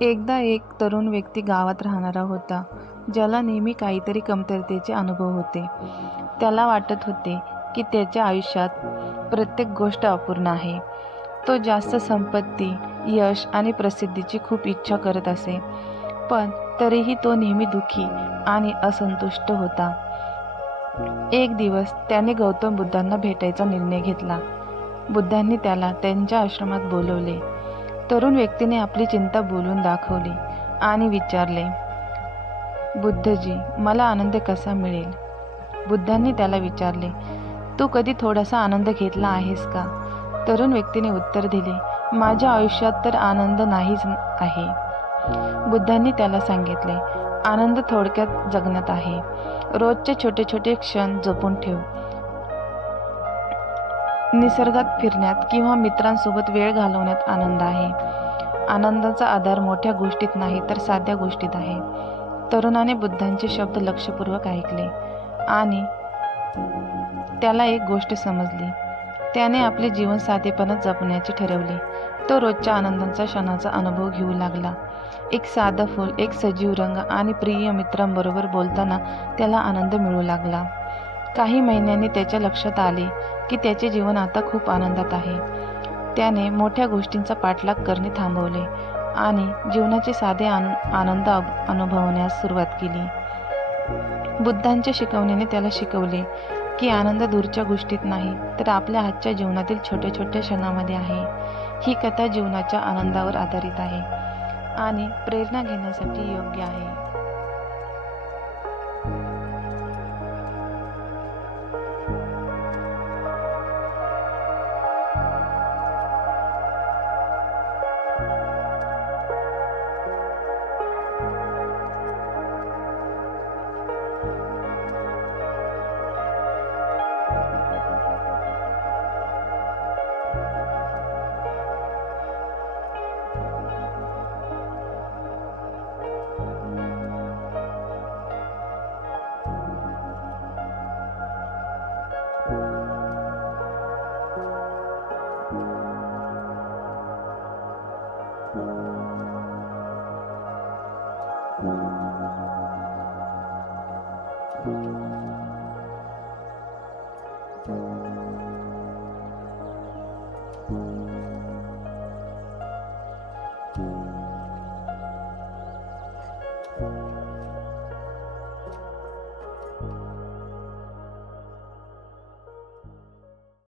एकदा एक तरुण व्यक्ती गावात राहणारा होता, ज्याला नेहमी काहीतरी कमतरतेचे अनुभव होते. त्याला वाटत होते की त्याच्या आयुष्यात प्रत्येक गोष्ट अपूर्ण आहे. तो जास्त संपत्ती, यश आणि प्रसिद्धीची खूप इच्छा करत असे, पण तरीही तो नेहमी दुःखी आणि असंतुष्ट होता. एक दिवस त्याने गौतम बुद्धांना भेटायचा निर्णय घेतला. बुद्धांनी त्याला त्यांच्या आश्रमात बोलवले. तरुण व्यक्तीने आपली चिंता बोलून दाखवली आणि विचारले, बुद्धजी, मला आनंद कसा मिळेल? बुद्धांनी त्याला विचारले, तू कधी थोडासा आनंद घेतला आहेस का? तरुण व्यक्तीने उत्तर दिले, माझ्या आयुष्यात तर आनंद नाहीच आहे. बुद्धांनी त्याला सांगितले, आनंद थोडक्यात जगण्यात आहे. रोजचे छोटे छोटे क्षण जपून ठेव. निसर्गात फिरण्यात किंवा मित्रांसोबत वेळ घालवण्यात आनंद आहे. आनंदाचा आधार मोठ्या गोष्टीत नाही तर साध्या गोष्टीत आहे. तरुणाने बुद्धांचे शब्द लक्षपूर्वक ऐकले आणि त्याला एक गोष्ट समजली. त्याने आपले जीवन साधेपणात जपण्याचे ठरवले. तो रोजच्या आनंदाचा क्षणाचा अनुभव घेऊ लागला. एक साधं फूल, एक सजीव रंग आणि प्रिय मित्रांबरोबर बोलताना त्याला आनंद मिळू लागला. काही महिन्यांनी त्याच्या लक्षात आले की त्याचे जीवन आता खूप आनंदात आहे. त्याने मोठ्या गोष्टींचा पाठलाग करणे थांबवले आणि जीवनाचे साधे आनंद अनुभवण्यास सुरुवात केली. बुद्धांच्या शिकवणीने त्याला शिकवले की आनंद दूरच्या गोष्टीत नाही तर आपल्या आजच्या जीवनातील छोट्या छोट्या क्षणामध्ये आहे. ही कथा जीवनाच्या आनंदावर आधारित आहे आणि प्रेरणा घेण्यासाठी योग्य आहे.